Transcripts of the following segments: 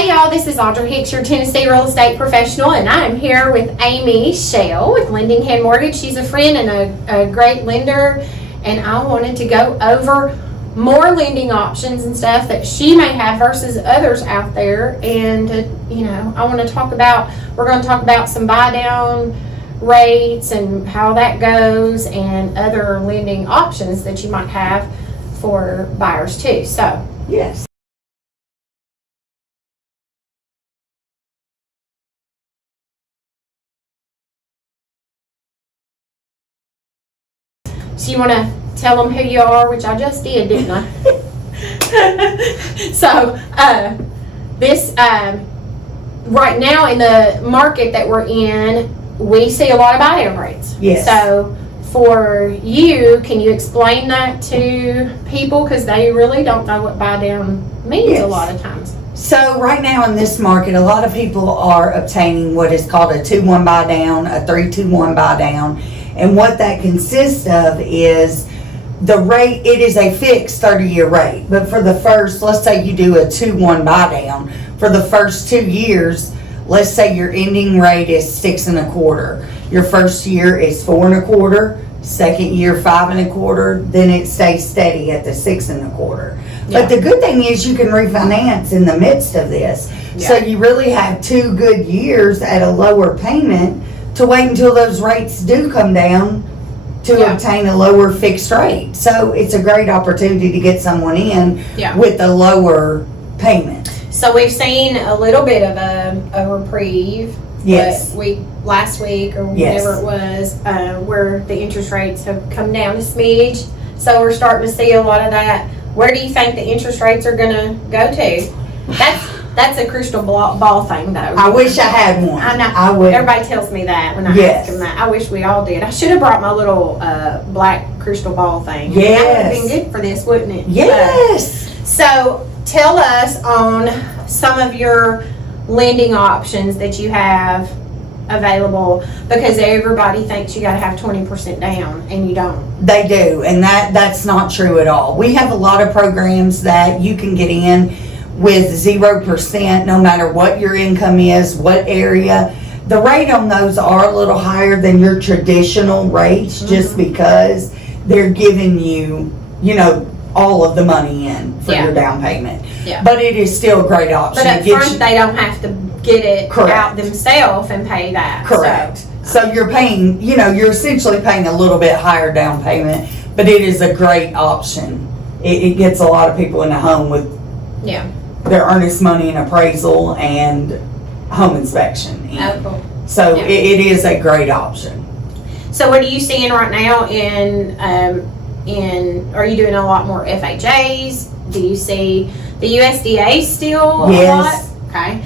Hey y'all, this is Audra Hicks, your Tennessee real estate professional, and I am here with Aimee Shell with Lending Hand Mortgage. She's a friend and a great lender, and I wanted to go over more lending options and stuff that she may have versus others out there. And I want to talk about, we're going to talk about some buy down rates and how that goes, and other lending options that you might have for buyers too. So yes. So you want to tell them who you are, which I just did, didn't I? So this right now in the market that we're in, we see a lot of buy-down rates. Yes. So for you, can you explain that to people, because they really don't know what buy-down means? Yes. A lot of times. So right now in this market, a lot of people are obtaining what is called a 2-1 buy down, a 3-2-1 buy down. And what that consists of is the rate. It is a fixed 30-year rate, but for the first, let's say you do a 2-1 buy down, for the first 2 years, let's say your ending rate is 6 1/4. Your first year is 4 1/4, second year 5 1/4, then it stays steady at the 6 1/4. Yeah. But the good thing is you can refinance in the midst of this. Yeah. So you really have 2 good years at a lower payment to wait until those rates do come down to Yeah. obtain a lower fixed rate. So it's a great opportunity to get someone in Yeah. with a lower payment. So we've seen a little bit of a reprieve. Yes. Last week or Yes. whenever it was, where the interest rates have come down a smidge. So we're starting to see a lot of that. Where do you think the interest rates are going to go to? That's a crystal ball thing, though. I wish I had one. I know. I would. Everybody tells me that when I Yes. ask them that. I wish we all did. I should have brought my little black crystal ball thing. Yes. That would have been good for this, wouldn't it? Yes. So tell us on some of your lending options that you have available, because everybody thinks you got to have 20% down, and you don't. They do, and that's not true at all. We have a lot of programs that you can get in with 0%, no matter what your income is, what area. The rate on those are a little higher than your traditional rates, just because they're giving you, all of the money in for Yeah. your down payment. Yeah. But it is still a great option. But up It gets front, you- they don't have to get it Correct. out themselves and pay that. Correct. So you're paying, you're essentially paying a little bit higher down payment, but it is a great option. It gets a lot of people in the home with Yeah. their earnest money and appraisal and home inspection. Oh, cool. So Yeah. it is a great option. So what are you seeing right now are you doing a lot more FHAs? Do you see the USDA still a Yes. lot? Okay.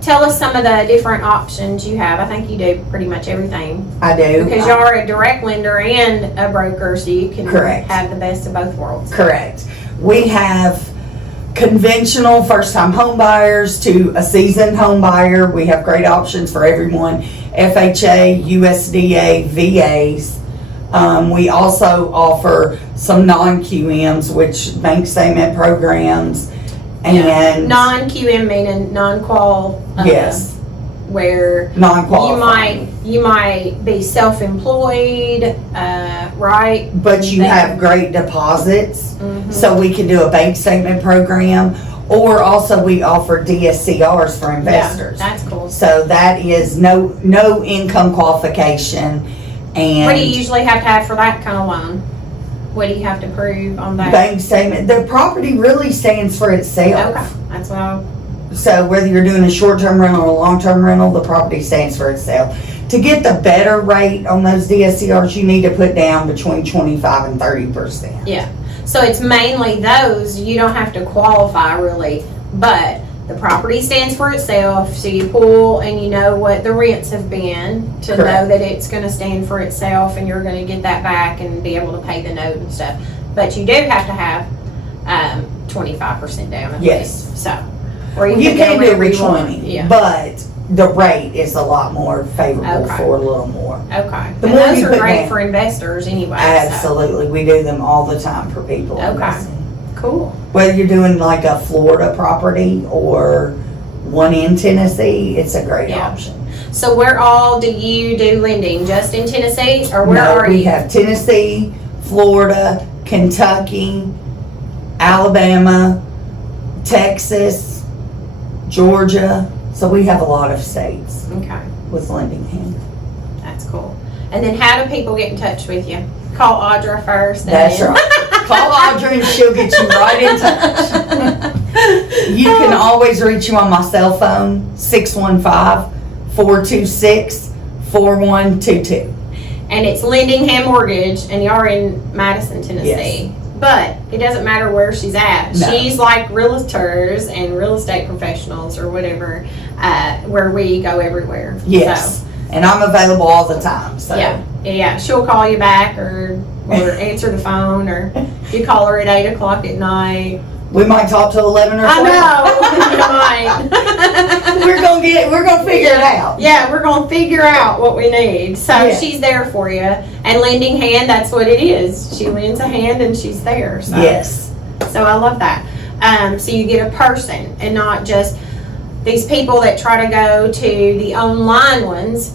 Tell us some of the different options you have. I think you do pretty much everything. I do. Because you're a direct lender and a broker, so you can Correct. have the best of both worlds. Correct. We have conventional first-time home buyers to a seasoned home buyer. We have great options for everyone. FHA, USDA, VAs. We also offer some non-QMs, which bank statement programs, and Non-QM meaning non-qual. Yes. Where non-qualified. you might be self-employed, right? But you have great deposits, Mhm. so we can do a bank statement program, or also we offer DSCRs for investors. Yeah, that's cool. So that is no income qualification, and What do you usually have to have for that kind of loan? What do you have to prove on that? bank statement. The property really stands for itself. Okay, that's what I'll. So whether you're doing a short-term rental or a long-term rental, the property stands for itself. To get the better rate on those DSCRs, you need to put down between 25 and 30%. Yeah. So it's mainly those. You don't have to qualify really, but the property stands for itself. So you pull and you know what the rents have been to Correct. know that it's going to stand for itself, and you're going to get that back and be able to pay the note and stuff. But you do have to have 25% down at Yes. least. So, or you You can can go do wherever you want. 20, Yeah. but the rate is a lot more favorable Okay. for a little more. Okay. The And more those you are put great down. for investors anyway. So. Absolutely, we do them all the time for people. Okay. investing. Cool. Whether you're doing like a Florida property or one in Tennessee, it's a great Yeah. option. So where all do you do lending? Just in Tennessee, or where No, are we you? have Tennessee, Florida, Kentucky, Alabama, Texas, Georgia. So we have a lot of states Okay, with Lending Hand. that's cool. And then how do people get in touch with you? Call Audra first. And That's then... right. Call Audra and she'll get you right in touch. You can always reach you on my cell phone, 615-426-4122. And it's Lending Hand Mortgage, and you're in Madison, Tennessee. Yes. But it doesn't matter where she's at. No. She's like realtors and real estate professionals or whatever, where we go everywhere. Yes. So, And I'm available all the time. So. yeah. She'll call you back or answer the phone, or you call her at 8 o'clock at night. We might talk till 11 or 12. I know. We're gonna figure it out. Yeah, we're gonna figure out what we need. So Yeah. she's there for you. And Lending Hand, that's what it is. She lends a hand and she's there. So. Yes. So I love that. So you get a person and not just these people that try to go to the online ones.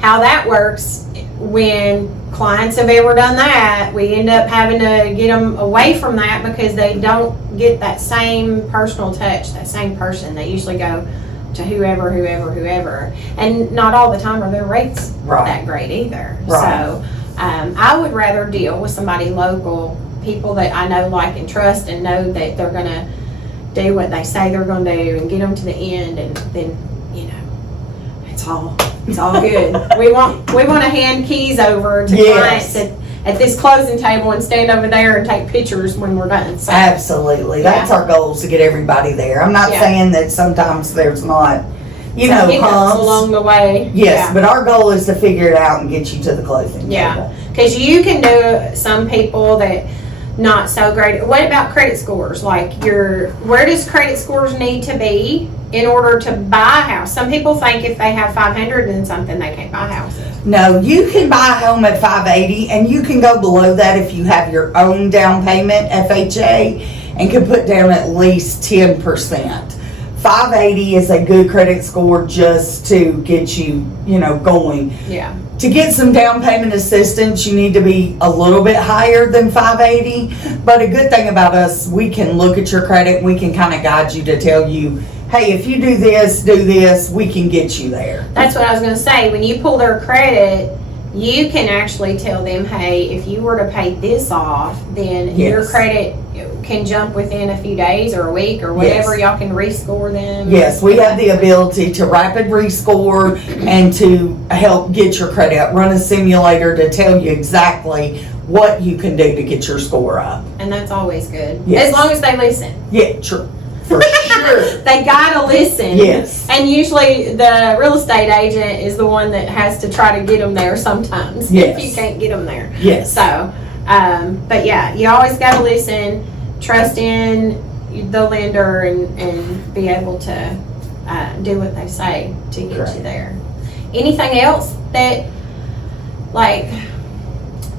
How that works, when clients have ever done that, we end up having to get them away from that because they don't get that same personal touch, that same person. They usually go to whoever. And not all the time are their rates that great either. Right. So I would rather deal with somebody local, people that I know, like, and trust, and know that they're going to do what they say they're going to do and get them to the end, and then, it's all good. we want to hand keys over to Yes. clients at this closing table and stand over there and take pictures when we're done. So, Absolutely. That's our goal, is to get everybody there. I'm not saying that sometimes there's not, hiccups humps along the way. Yes, but our goal is to figure it out and get you to the closing table. Because you can do some people that not so great. What about credit scores? Like, where does credit scores need to be in order to buy a house? Some people think if they have 500 and something, they can't buy houses. No, you can buy a home at 580, and you can go below that if you have your own down payment, FHA, and can put down at least 10%. 580 is a good credit score just to get you, going. Yeah. To get some down payment assistance, you need to be a little bit higher than 580. But a good thing about us, we can look at your credit and we can kind of guide you to tell you, hey, if you do this, we can get you there. That's what I was going to say. When you pull their credit, you can actually tell them, hey, if you were to pay this off, then your credit can jump within a few days or a week or whatever. Yes. Y'all can rescore them. Yes, we have the ability to rapid rescore and to help get your credit up. Run a simulator to tell you exactly what you can do to get your score up. And that's always good. Yes. As long as they listen. Yeah, true. For sure. They gotta listen. Yes. And usually the real estate agent is the one that has to try to get them there sometimes. Yes. If you can't get them there. Yes. So, but yeah, you always gotta listen, trust in the lender, and be able to do what they say to get you there. Anything else that, like,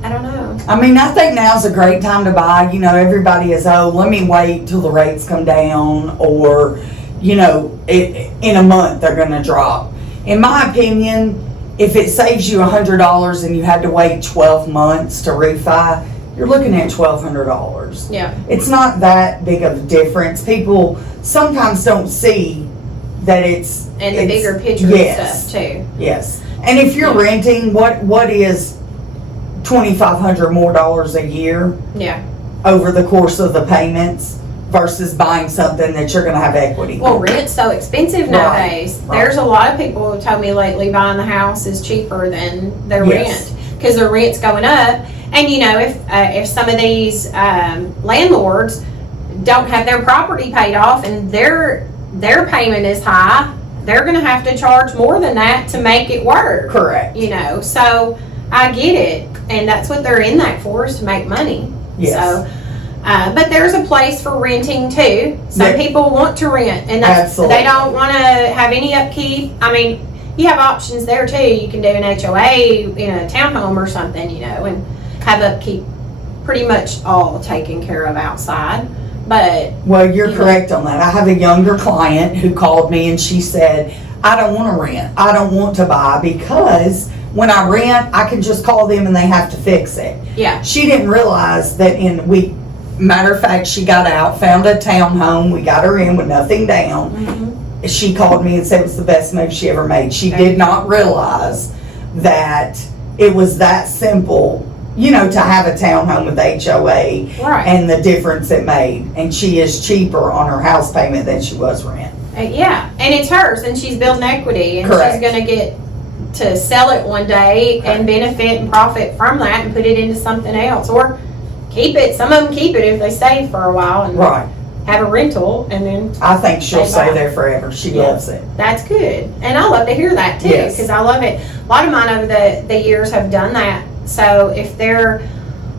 I don't know. I mean, I think now's a great time to buy. Everybody is, let me wait till the rates come down, or, in a month they're going to drop. In my opinion, if it saves you $100 and you had to wait 12 months to refi, you're looking at $1,200. Yeah. It's not that big of a difference. People sometimes don't see that it's... And the bigger picture and stuff too. Yes. And if you're renting, what is $2,500 more a year over the course of the payments versus buying something that you're going to have equity? Well, rent's so expensive nowadays. Right. There's a lot of people who told me lately buying the house is cheaper than their Yes. rent because their rent's going up. And if some of these landlords don't have their property paid off and their payment is high, they're going to have to charge more than that to make it work. Correct. So I get it, and that's what they're in that for, is to make money. Yes. So, but there's a place for renting too. Some people want to rent, and they don't want to have any upkeep. I mean, you have options there too. You can do an HOA in a townhome or something, and have upkeep pretty much all taken care of outside. but. Well, you're correct on that. I have a younger client who called me and she said, I don't want to rent. I don't want to buy because when I rent, I can just call them and they have to fix it. Yeah. She didn't realize that matter of fact, she got out, found a townhome. We got her in with nothing down. Mm-hmm. She called me and said it was the best move she ever made. She did not realize that it was that simple, to have a townhome with HOA Right. and the difference it made. And she is cheaper on her house payment than she was rent. Yeah, and it's hers, and she's building equity, and Correct. she's gonna get to sell it one day and benefit and profit from that and put it into something else, or keep it. Some of them keep it if they stay for a while and Right. have a rental, and then I think she'll Stay stay by. there forever. She Yeah. loves it. that's good. And I love to hear that too, Yes. because I love it. A lot of mine over the years have done that. So if they're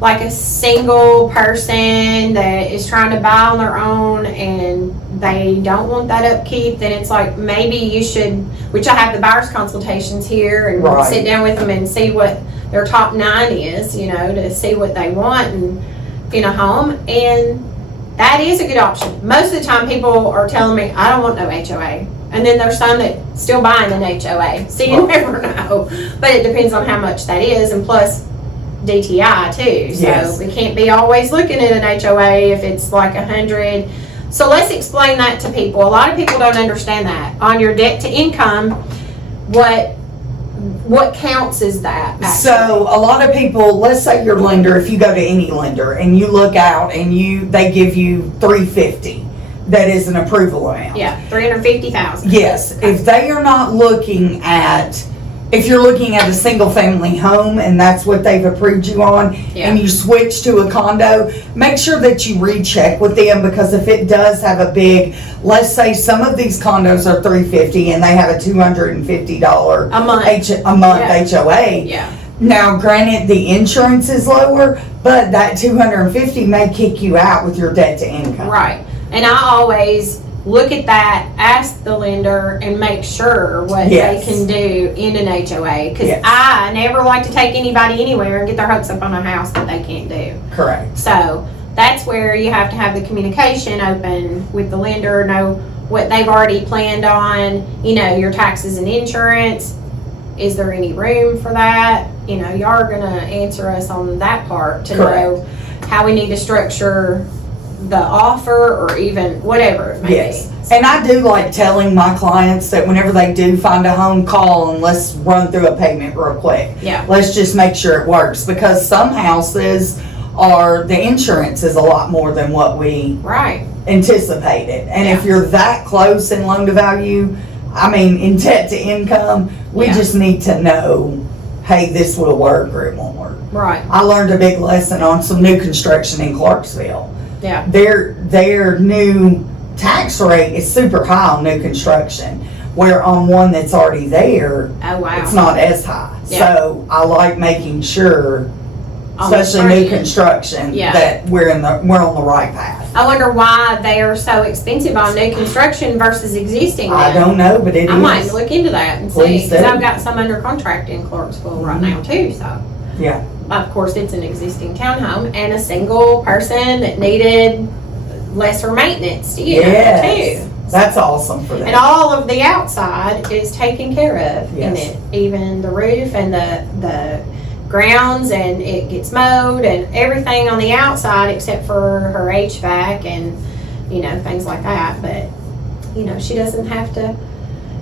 like a single person that is trying to buy on their own and they don't want that upkeep, then it's like maybe you should, which I have the buyer's consultations here and Right. sit down with them and see what their top 9 is, to see what they want in a home. And that is a good option. Most of the time people are telling me, I don't want no HOA. And then there's some that still buying an HOA. So you never know. But it depends on how much that is, and plus DTI too. So Yes. we can't be always looking at an HOA if it's like 100. So let's explain that to people. A lot of people don't understand that. On your debt to income, what counts as that? Actually? So a lot of people, let's say your lender, if you go to any lender and you look out and they give you $350, that is an approval amount. Yeah, 350,000. Yes, if they are not looking at, if you're looking at a single family home and that's what they've approved you on, Yeah. and you switch to a condo, make sure that you recheck with them, because if it does have a big, let's say some of these condos are $350 and they have a $250 A month. Yeah. HOA. Yeah. Now, granted, the insurance is lower, but that $250 may kick you out with your debt to income. Right. And I always look at that, ask the lender, and make sure what Yes. they can do in an HOA. Because Yes. I never like to take anybody anywhere and get their hopes up on a house that they can't do. Correct. So that's where you have to have the communication open with the lender, know what they've already planned on, your taxes and insurance. Is there any room for that? You are going to answer us on that part to Correct. know how we need to structure the offer, or even whatever it may Yes. be. And I do like telling my clients that whenever they do find a home, call and let's run through a payment real quick. Yeah. Let's just make sure it works, because some houses the insurance is a lot more than what we Right. anticipated. And if Yeah. you're that close in loan to value, in debt to income, we Yeah. just need to know, hey, this will work or it won't work. Right. I learned a big lesson on some new construction in Clarksville. Yeah. Their new tax rate is super high on new construction, where on one that's already there, Oh, wow. it's not as high. Yeah. So I like making sure, On the especially new front end. construction, Yeah. that we're on the right path. I wonder why they are so expensive on new construction versus existing. I then. don't know, but it I is. might look into that and see, Please because do. I've got some under contract in Clarksville right now too, so. Yeah. Of course, it's an existing townhome and a single person that needed lesser maintenance, Yes. too. That's awesome for them. And all of the outside is taken care of in Yes. it, even the roof and the grounds, and it gets mowed and everything on the outside except for her HVAC and, things like that. But, she doesn't have to,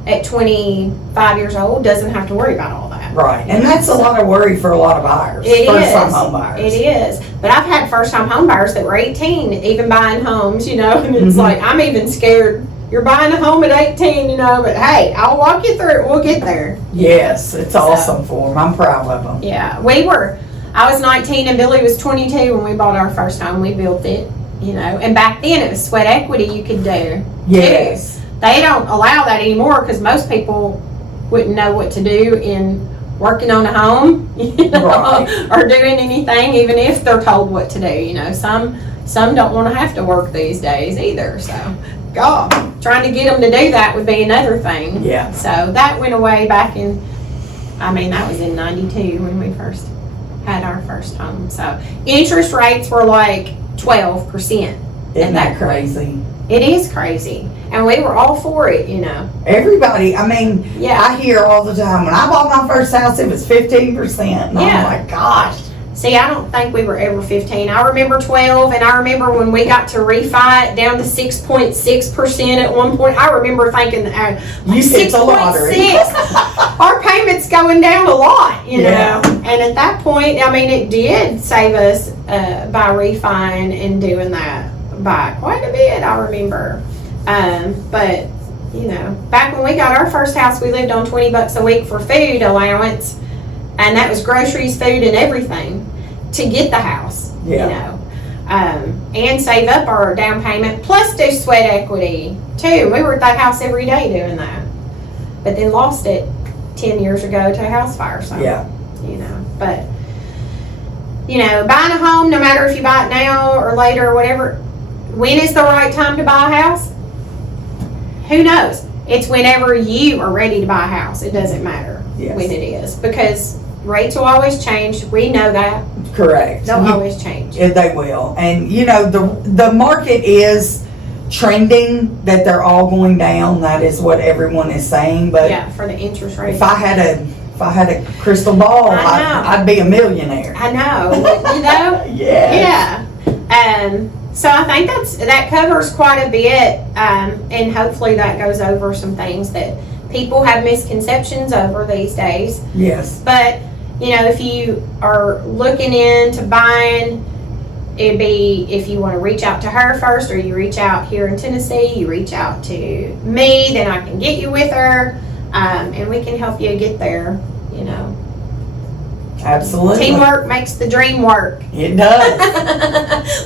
at 25 years old, doesn't have to worry about all that. Right. And that's a lot of worry for a lot of buyers. It First-time is. home buyers. It is. But I've had first-time home buyers that were 18, even buying homes, and it's Mhm. like, I'm even scared. You're buying a home at 18, but hey, I'll walk you through it. We'll get there. Yes, it's awesome for them. I'm proud of them. Yeah, I was 19 and Billy was 22 when we bought our first home. We built it, and back then it was sweat equity you could do. Yes. Too. They don't allow that anymore because most people wouldn't know what to do in working on a home, Right. or doing anything, even if they're told what to do. Some don't want to have to work these days either. So, God, trying to get them to do that would be another thing. Yeah. So that went away back in, that was in 92 when we first had our first home. So interest rates were like 12%. Isn't that crazy? It is crazy. And we were all for it, you know. Everybody, I mean, Yeah. I hear all the time, when I bought my first house, it was 15%. And Yeah. I'm like, gosh. See, I don't think we were ever 15. I remember 12, and I remember when we got to refi it down to 6.6% at one point. I remember thinking, You hit the lottery. 6.6. Our payments going down a lot, you Yeah. know. And at that point, I mean, it did save us by refining and doing that by quite a bit, I remember. But, you know, back when we got our first house, we lived on $20 a week for food allowance. And that was groceries, food, and everything to get the house, Yeah. you know. And save up our down payment, plus do sweat equity, too. We were at that house every day doing that. But then lost it 10 years ago to a house fire, so, Yeah. you know. But, you know, buying a home, no matter if you buy it now or later or whatever, when is the right time to buy a house? Who knows? It's whenever you are ready to buy a house. It doesn't matter Yes. when it is, because rates will always change. We know that. Correct. They'll always change. Yeah, they will. And, you know, the market is trending that they're all going down. That is what everyone is saying. But Yeah, for the interest rate. if I had a crystal ball, I know. I'd be a millionaire. I know, you know? Yeah. Yeah. So I think that covers quite a bit, and hopefully that goes over some things that people have misconceptions over these days. Yes. But, you know, if you are looking into buying, it'd be, if you want to reach out to her first, or you reach out here in Tennessee, you reach out to me, then I can get you with her, and we can help you get there, you know. Absolutely. Teamwork makes the dream work. It does.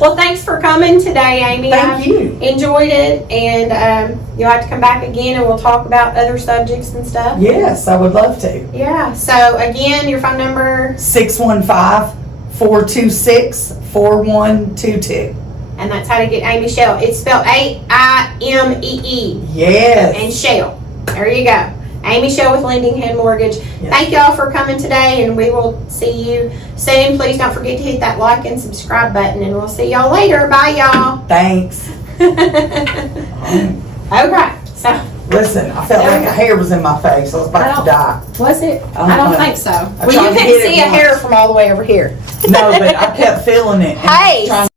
Well, thanks for coming today, Aimee. Thank you. Enjoyed it, and you'll have to come back again, and we'll talk about other subjects and stuff. Yes, I would love to. Yeah. So again, your phone number, 615-426-4122. and that's how to get Aimee Shell. It's spelled Aimee, Yes. and Shell. There you go. Aimee Shell with Lending Hand Mortgage. Yes. Thank y'all for coming today, and we will see you soon. Please don't forget to hit that like and subscribe button, and we'll see y'all later. Bye, y'all. Thanks. Okay. So, Listen, I felt like a hair was in my face. I was about to die. was it? I don't think so. I Well, you tried to couldn't hit it see a hair once. from all the way over here. No, but I kept feeling it. and Hey. trying